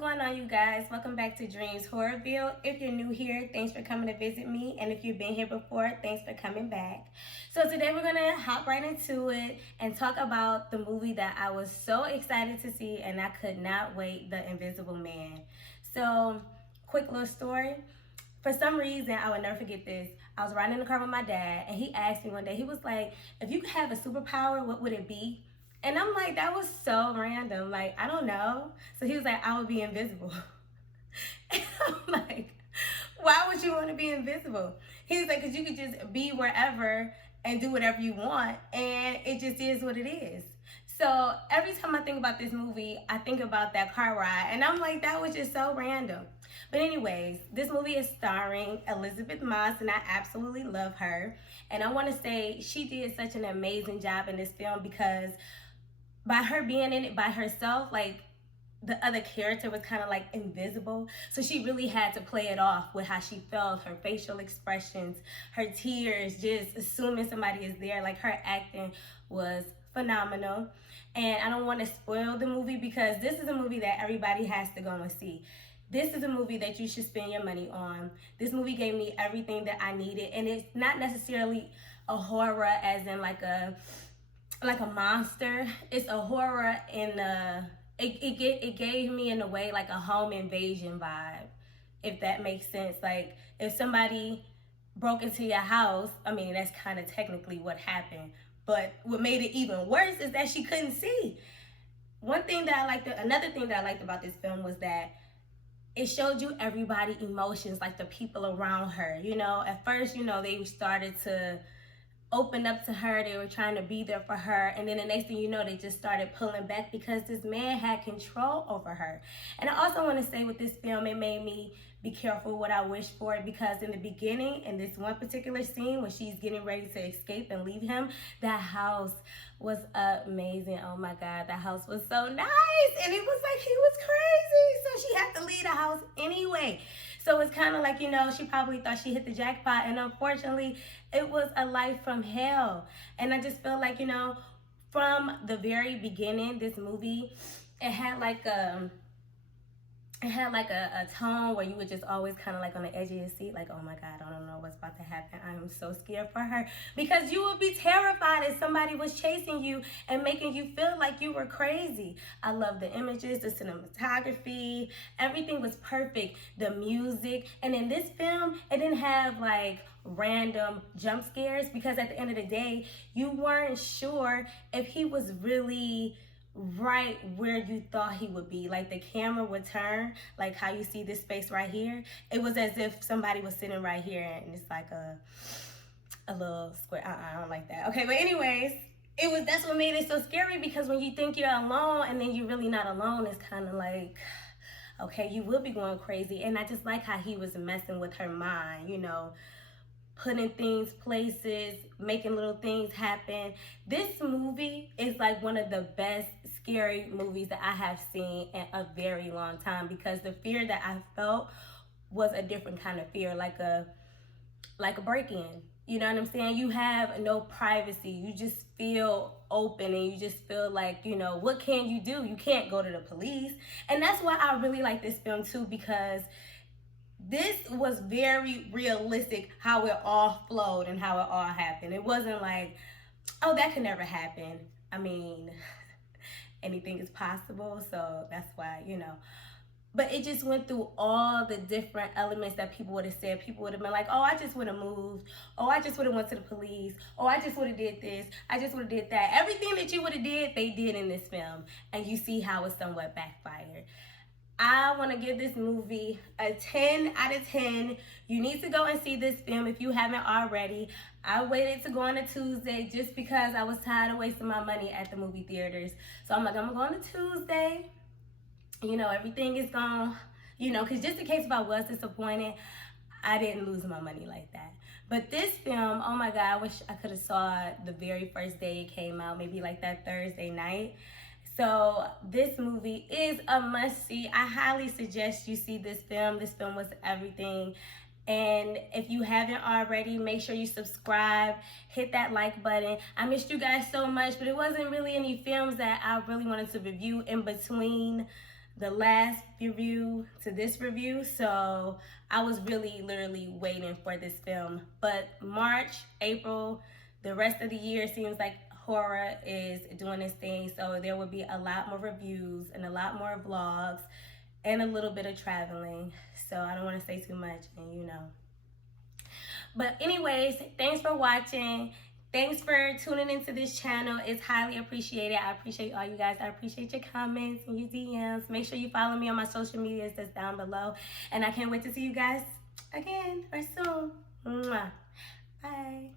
going on, you guys? Welcome back to DreamsHorrorVille. If you're new here, thanks for coming to visit me. And if you've been here before, thanks for coming back. So today we're going to hop right into it and talk about the movie that I was so excited to see and I could not wait, The Invisible Man. So, quick little story. For some reason, I would never forget this. I was riding in the car with my dad and he asked me one day, he was like, if you could have a superpower, what would it be? And I'm like, that was so random. Like, I don't know. So he was like, I would be invisible. And I'm like, why would you want to be invisible? He was like, because you could just be wherever and do whatever you want. And it just is what it is. So every time I think about this movie, I think about that car ride. And I'm like, that was just so random. But anyways, this movie is starring Elisabeth Moss, and I absolutely love her. And I want to say she did such an amazing job in this film because by her being in it by herself, like, the other character was kind of like invisible. So she really had to play it off with how she felt, her facial expressions, her tears, just assuming somebody is there. Like, her acting was phenomenal. And I don't want to spoil the movie because this is a movie that everybody has to go and see. This is a movie that you should spend your money on. This movie gave me everything that I needed. And it's not necessarily a horror as in like a monster. It's a horror in it gave me in a way like a home invasion vibe, if that makes sense. Like, if somebody broke into your house, I mean, that's kind of technically what happened. But what made it even worse is that she couldn't see. Another thing that I liked about this film was that it showed you everybody emotions, like the people around her. You know, at first, they started to open up to her. They were trying to be there for her. And then the next thing you know, they just started pulling back because this man had control over her. And I also want to say with this film, it made me be careful what I wish for, because in the beginning, in this one particular scene when she's getting ready to escape and leave him, that house was amazing. Oh my God, that house was so nice. And it was like he was crazy. So she had to leave the house anyway. So it's kind of like, she probably thought she hit the jackpot. And unfortunately, it was a life from hell. And I just feel like, from the very beginning, this movie, it had like a tone where you were just always kind of like on the edge of your seat, like, oh my God, I don't know what's about to happen. I am so scared for her, because you would be terrified if somebody was chasing you and making you feel like you were crazy. I love the images, the cinematography, everything was perfect, the music. And in this film, it didn't have like random jump scares, because at the end of the day, you weren't sure if he was really right where you thought he would be. Like, the camera would turn, like how you see this space right here. It was as if somebody was sitting right here and it's like a little square. I don't like that. Okay, but anyways, that's what made it so scary, because when you think you're alone and then you're really not alone, it's kind of like, okay, you will be going crazy. And I just like how he was messing with her mind, putting things places, making little things happen. This movie is like one of the best scary movies that I have seen in a very long time, because the fear that I felt was a different kind of fear, like a break-in. You know what I'm saying? You have no privacy. You just feel open, and you just feel like, what can you do? You can't go to the police. And that's why I really like this film too, because this was very realistic, how it all flowed and how it all happened. It wasn't like, oh, that could never happen. I mean, anything is possible, so that's why, But it just went through all the different elements that people would have said. People would have been like, oh, I just would have moved. Oh, I just would have went to the police. Oh, I just would have did this. I just would have did that. Everything that you would have did, they did in this film. And you see how it somewhat backfired. I want to give this movie a 10 out of 10. You need to go and see this film if you haven't already. I waited to go on a Tuesday just because I was tired of wasting my money at the movie theaters. So I'm like, I'm going to go on a Tuesday. Everything is gone. Because just in case if I was disappointed, I didn't lose my money like that. But this film, oh my God, I wish I could have saw it the very first day it came out, maybe like that Thursday night. So this movie is a must-see. I highly suggest you see this film. This film was everything. And if you haven't already, make sure you subscribe, hit that like button. I missed you guys so much, but it wasn't really any films that I really wanted to review in between the last review to this review, so I was really literally waiting for this film. But March, April, the rest of the year seems like horror is doing its thing, so there will be a lot more reviews and a lot more vlogs and a little bit of traveling. So I don't want to say too much, and you know. But anyways, thanks for watching. Thanks for tuning into this channel. It's highly appreciated. I appreciate all you guys. I appreciate your comments and your DMs. Make sure you follow me on my social medias that's down below. And I can't wait to see you guys again or soon. Mwah. Bye.